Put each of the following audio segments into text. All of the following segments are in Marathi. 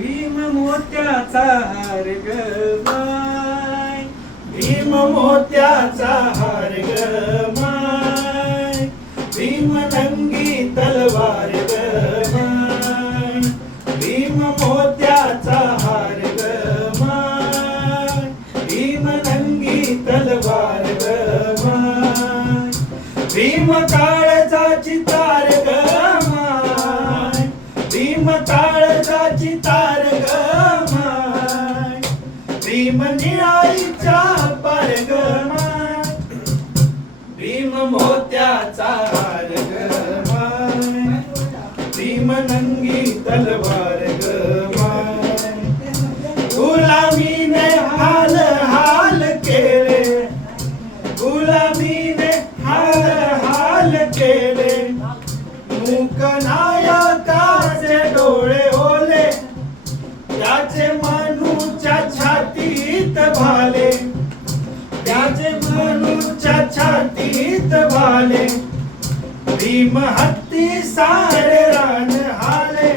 भीम मोत्याचा हार ग माय, भीम मोत्याचा हार ग माय, भीम नंगी तलवार ग माय, भीम मोत्याचा हार ग माय, भीम नंगी तलवार ग माय, भीम काळजाची तार ग माय, भीम काळजाची तार ग माय, भीम निळाईच्या पार ग माय, भीम मोत्याचा हार ग माय, भीम नंगी तलवार ग माय, गुलामीने हाल हाल केले, गुलामीने हाल हाल केले, मूक नायकाचे डोळे ओले, त्याचे मनूच्या छातीत भाले, त्याचे मनूच्या छातीत भाले, भीम हत्ती सारे रान हाले,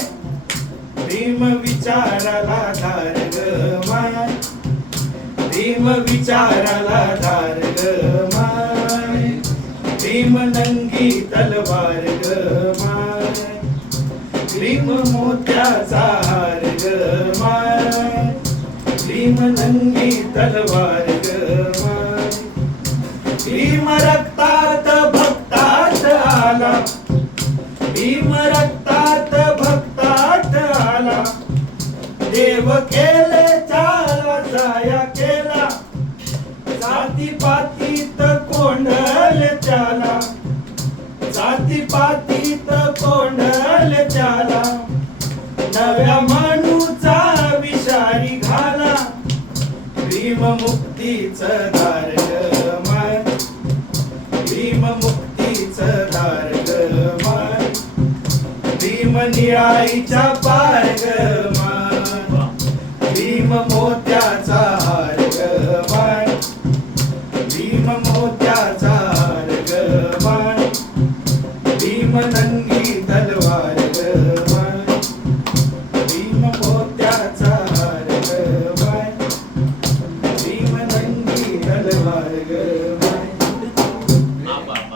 भीम विचाराला धार ग माय, भीम विचाराला धार ग माय, भीम नंगी तलवार ग माय, भीम मोत्याचा हार ग माय, भीम नंगी तलवार ग माय, भीम रक्तात भक्तात आला, भीम रक्तात भक्तात आला, देव केले चाला जाया केला, जाती पातीत कोंडल त्याला, जाती पातीत कोंडल त्याला, नव्या माणूचा विषारी घाला, भीम मुक्तीच दार ग माय, भीम मुक्तीच दार ग माय, भीम निळाईच्या पार ग माय, भीम मोत्याचा हार ग माय,